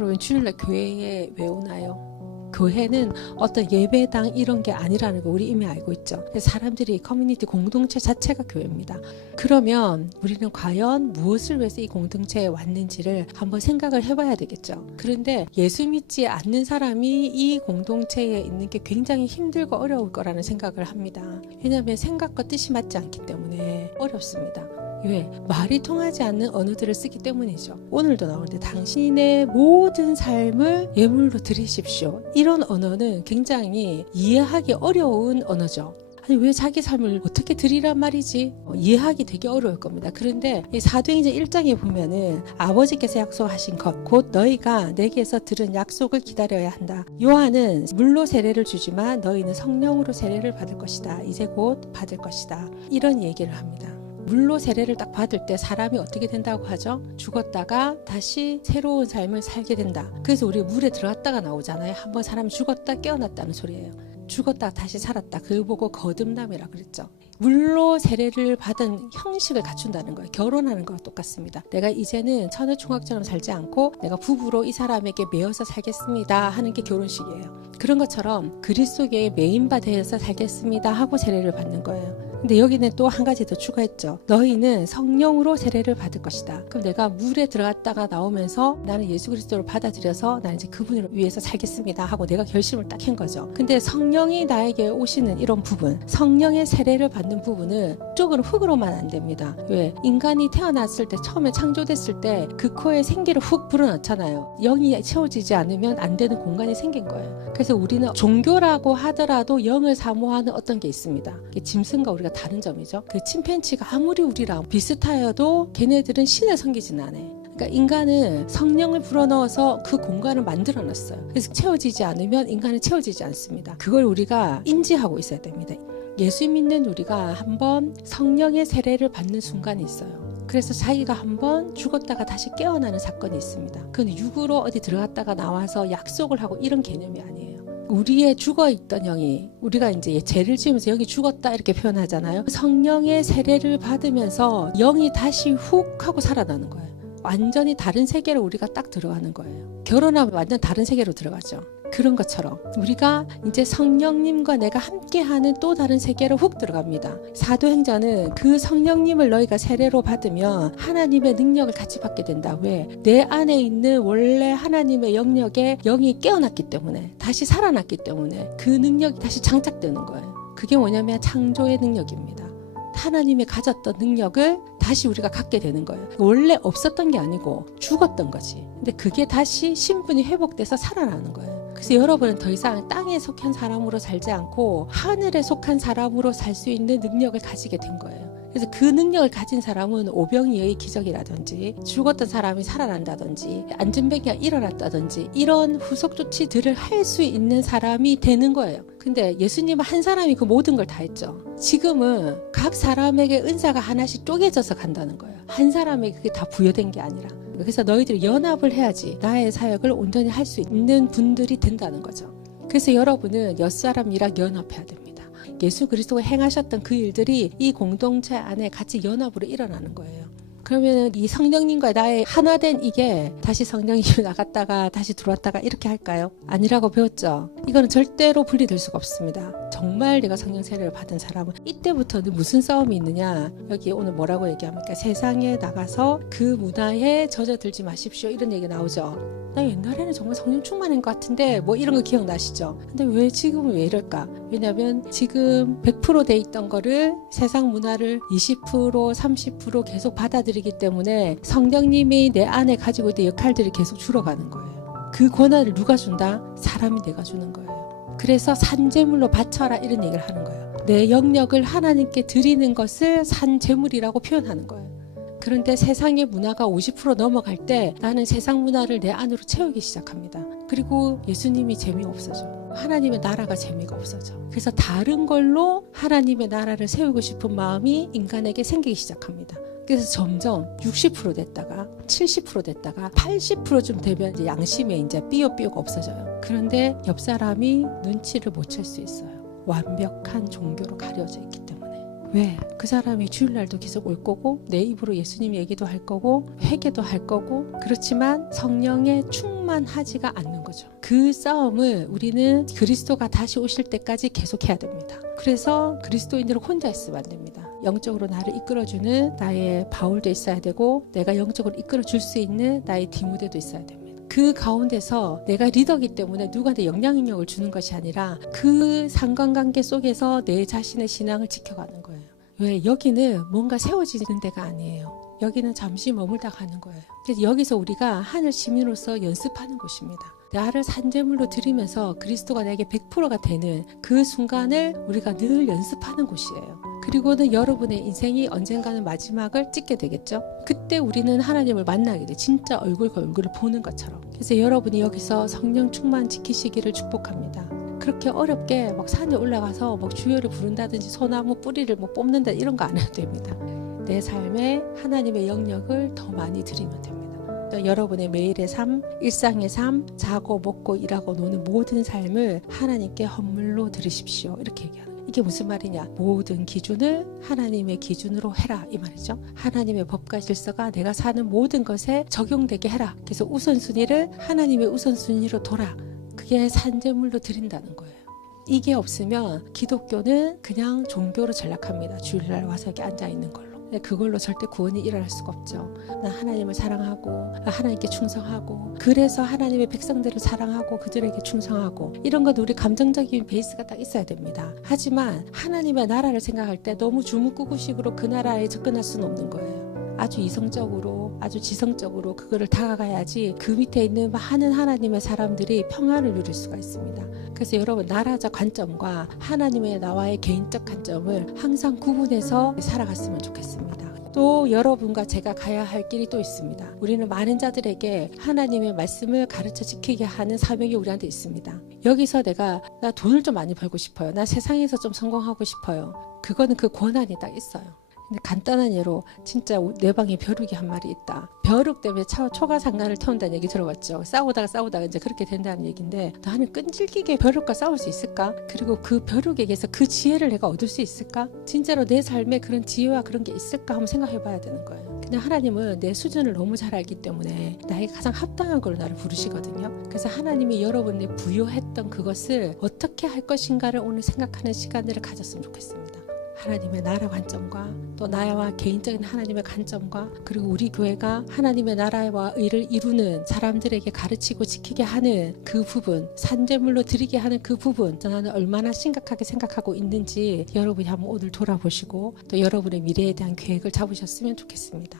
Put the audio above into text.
여러분 주일날 교회에 왜 오나요? 교회는 어떤 예배당 이런 게 아니라는 거 우리 이미 알고 있죠. 사람들이 커뮤니티 공동체 자체가 교회입니다. 그러면 우리는 과연 무엇을 위해서 이 공동체에 왔는지를 한번 생각을 해봐야 되겠죠. 그런데 예수 믿지 않는 사람이 이 공동체에 있는 게 굉장히 힘들고 어려울 거라는 생각을 합니다. 왜냐하면 생각과 뜻이 맞지 않기 때문에 어렵습니다. 왜? 말이 통하지 않는 언어들을 쓰기 때문이죠. 오늘도 나오는데 당신의 모든 삶을 예물로 드리십시오. 이런 언어는 굉장히 이해하기 어려운 언어죠. 아니 왜 자기 삶을 어떻게 드리란 말이지? 이해하기 되게 어려울 겁니다. 그런데 이 사도행전 1장에 보면은 아버지께서 약속하신 것 곧 너희가 내게서 들은 약속을 기다려야 한다. 요한은 물로 세례를 주지만 너희는 성령으로 세례를 받을 것이다. 이제 곧 받을 것이다. 이런 얘기를 합니다. 물로 세례를 딱 받을 때 사람이 어떻게 된다고 하죠? 죽었다가 다시 새로운 삶을 살게 된다. 그래서 우리 물에 들어갔다가 나오잖아요. 한번 사람이 죽었다 깨어났다는 소리예요. 죽었다 다시 살았다. 그걸 보고 거듭남이라 그랬죠. 물로 세례를 받은 형식을 갖춘다는 거예요. 결혼하는 거와 똑같습니다. 내가 이제는 처녀총각처럼 살지 않고 내가 부부로 이 사람에게 매여서 살겠습니다 하는 게 결혼식이에요. 그런 것처럼 그리스도께 매인바 되어서 살겠습니다 하고 세례를 받는 거예요. 근데 여기는 또 한 가지 더 추가했죠. 너희는 성령으로 세례를 받을 것이다. 그럼 내가 물에 들어갔다가 나오면서 나는 예수 그리스도를 받아들여서 나는 이제 그분을 위해서 살겠습니다 하고 내가 결심을 딱 한 거죠. 근데 성령이 나에게 오시는 이런 부분, 성령의 세례를 받는 부분은 쪽으로 흙으로만 안 됩니다. 왜? 인간이 태어났을 때 처음에 창조됐을 때 그 코에 생기를 훅 불어넣잖아요. 영이 채워지지 않으면 안 되는 공간이 생긴 거예요. 그래서 우리는 종교라고 하더라도 영을 사모하는 어떤 게 있습니다. 짐승과 우리가 다른 점이죠. 그 침팬지가 아무리 우리랑 비슷하여도 걔네들은 신을 섬기지는 않아요. 그러니까 인간은 성령을 불어넣어서 그 공간을 만들어 놨어요. 그래서 채워지지 않으면 인간은 채워지지 않습니다. 그걸 우리가 인지하고 있어야 됩니다. 예수 믿는 우리가 한번 성령의 세례를 받는 순간이 있어요. 그래서 자기가 한번 죽었다가 다시 깨어나는 사건이 있습니다. 그건 육으로 어디 들어갔다가 나와서 약속을 하고 이런 개념이 아니에요. 우리의 죽어있던 영이, 우리가 이제 죄를 지으면서 영이 죽었다 이렇게 표현하잖아요. 성령의 세례를 받으면서 영이 다시 훅 하고 살아나는 거예요. 완전히 다른 세계로 우리가 딱 들어가는 거예요. 결혼하면 완전 다른 세계로 들어가죠. 그런 것처럼 우리가 이제 성령님과 내가 함께하는 또 다른 세계로 훅 들어갑니다. 사도행전은 그 성령님을 너희가 세례로 받으면 하나님의 능력을 같이 받게 된다. 왜? 내 안에 있는 원래 하나님의 영역에 영이 깨어났기 때문에, 다시 살아났기 때문에 그 능력이 다시 장착되는 거예요. 그게 뭐냐면 창조의 능력입니다. 하나님이 가졌던 능력을 다시 우리가 갖게 되는 거예요. 원래 없었던 게 아니고 죽었던 거지. 근데 그게 다시 신분이 회복돼서 살아나는 거예요. 그래서 여러분은 더 이상 땅에 속한 사람으로 살지 않고 하늘에 속한 사람으로 살 수 있는 능력을 가지게 된 거예요. 그래서 그 능력을 가진 사람은 오병이의 기적이라든지 죽었던 사람이 살아난다든지 안전뱅이가 일어났다든지 이런 후속 조치들을 할 수 있는 사람이 되는 거예요. 근데 예수님은 한 사람이 그 모든 걸 다 했죠. 지금은 각 사람에게 은사가 하나씩 쪼개져서 간다는 거예요. 한 사람에게 그게 다 부여된 게 아니라. 그래서 너희들이 연합을 해야지 나의 사역을 온전히 할 수 있는 분들이 된다는 거죠. 그래서 여러분은 옆사람이랑 연합해야 됩니다. 예수 그리스도가 행하셨던 그 일들이 이 공동체 안에 같이 연합으로 일어나는 거예요. 그러면 이 성령님과 나의 하나 된 이게 다시 성령님이 나갔다가 다시 들어왔다가 이렇게 할까요? 아니라고 배웠죠. 이거는 절대로 분리될 수가 없습니다. 정말 내가 성령 세례를 받은 사람은 이때부터는 무슨 싸움이 있느냐, 여기 오늘 뭐라고 얘기합니까? 세상에 나가서 그 문화에 젖어들지 마십시오 이런 얘기 나오죠. 나 옛날에는 정말 성령 충만한 것 같은데 뭐 이런 거 기억나시죠? 근데 왜 지금은 왜 이럴까? 왜냐면 지금 100% 돼 있던 거를 세상 문화를 20% 30% 계속 받아들이기 때문에 성령님이 내 안에 가지고 있는 역할들이 계속 줄어가는 거예요. 그 권한을 누가 준다? 사람이 내가 주는 거예요. 그래서 산제물로 바쳐라 이런 얘기를 하는 거예요. 내 영역을 하나님께 드리는 것을 산제물이라고 표현하는 거예요. 그런데 세상의 문화가 50% 넘어갈 때 나는 세상 문화를 내 안으로 채우기 시작합니다. 그리고 예수님이 재미없어져. 하나님의 나라가 재미가 없어져. 그래서 다른 걸로 하나님의 나라를 세우고 싶은 마음이 인간에게 생기기 시작합니다. 그래서 점점 60% 됐다가 70% 됐다가 80%쯤 되면 이제 양심에 이제 삐요삐요가 없어져요. 그런데 옆 사람이 눈치를 못 챌 수 있어요. 완벽한 종교로 가려져 있기 때문에. 왜? 그 사람이 주일날도 계속 올 거고 내 입으로 예수님 얘기도 할 거고 회개도 할 거고 그렇지만 성령에 충만하지가 않는 거죠. 그 싸움을 우리는 그리스도가 다시 오실 때까지 계속해야 됩니다. 그래서 그리스도인들은 혼자 있으면 안 됩니다. 영적으로 나를 이끌어주는 나의 바울도 있어야 되고 내가 영적으로 이끌어줄 수 있는 나의 디모데도 있어야 됩니다. 그 가운데서 내가 리더이기 때문에 누구한테 영향력을 주는 것이 아니라 그 상관관계 속에서 내 자신의 신앙을 지켜가는 거예요. 왜? 여기는 뭔가 세워지는 데가 아니에요. 여기는 잠시 머물다 가는 거예요. 그래서 여기서 우리가 하늘 시민으로서 연습하는 곳입니다. 나를 산제물로 드리면서 그리스도가 내게 100%가 되는 그 순간을 우리가 늘 연습하는 곳이에요. 그리고는 여러분의 인생이 언젠가는 마지막을 찍게 되겠죠. 그때 우리는 하나님을 만나게 돼. 진짜 얼굴과 얼굴을 보는 것처럼. 그래서 여러분이 여기서 성령 충만 지키시기를 축복합니다. 그렇게 어렵게 막 산에 올라가서 막 주여를 부른다든지 소나무 뿌리를 뭐 뽑는다 이런 거 안 해도 됩니다. 내 삶에 하나님의 영역을 더 많이 드리면 됩니다. 여러분의 매일의 삶, 일상의 삶, 자고 먹고 일하고 노는 모든 삶을 하나님께 헌물로 드리십시오. 이렇게 얘기하는 거예요. 이게 무슨 말이냐? 모든 기준을 하나님의 기준으로 해라 이 말이죠. 하나님의 법과 질서가 내가 사는 모든 것에 적용되게 해라. 그래서 우선순위를 하나님의 우선순위로 둬라. 그게 산제물로 드린다는 거예요. 이게 없으면 기독교는 그냥 종교로 전락합니다. 주일날 와서 여기 앉아있는 걸로. 그걸로 절대 구원이 일어날 수가 없죠. 나 하나님을 사랑하고 하나님께 충성하고 그래서 하나님의 백성들을 사랑하고 그들에게 충성하고 이런 건 우리 감정적인 베이스가 딱 있어야 됩니다. 하지만 하나님의 나라를 생각할 때 너무 주묵구구식으로 그 나라에 접근할 수는 없는 거예요. 아주 이성적으로 아주 지성적으로 그거를 다가가야지 그 밑에 있는 많은 하나님의 사람들이 평안을 누릴 수가 있습니다. 그래서 여러분 나라적 관점과 하나님의 나와의 개인적 관점을 항상 구분해서 살아갔으면 좋겠습니다. 또 여러분과 제가 가야 할 길이 또 있습니다. 우리는 많은 자들에게 하나님의 말씀을 가르쳐 지키게 하는 사명이 우리한테 있습니다. 여기서 나 돈을 좀 많이 벌고 싶어요. 나 세상에서 좀 성공하고 싶어요. 그거는 그 권한이 딱 있어요. 근데 간단한 예로 진짜 내 방에 벼룩이 한 마리 있다. 벼룩 때문에 초가상간을 태운다는 얘기 들어봤죠. 싸우다가 이제 그렇게 된다는 얘기인데 나는 끈질기게 벼룩과 싸울 수 있을까? 그리고 그 벼룩에게서 그 지혜를 내가 얻을 수 있을까? 진짜로 내 삶에 그런 지혜와 그런 게 있을까? 한번 생각해 봐야 되는 거예요. 그냥 하나님은 내 수준을 너무 잘 알기 때문에 나에게 가장 합당한 걸로 나를 부르시거든요. 그래서 하나님이 여러분이 부여했던 그것을 어떻게 할 것인가를 오늘 생각하는 시간들을 가졌으면 좋겠습니다. 하나님의 나라 관점과 또 나와 개인적인 하나님의 관점과 그리고 우리 교회가 하나님의 나라와 의를 이루는 사람들에게 가르치고 지키게 하는 그 부분, 산제물로 드리게 하는 그 부분 나는 얼마나 심각하게 생각하고 있는지 여러분이 한번 오늘 돌아보시고 또 여러분의 미래에 대한 계획을 잡으셨으면 좋겠습니다.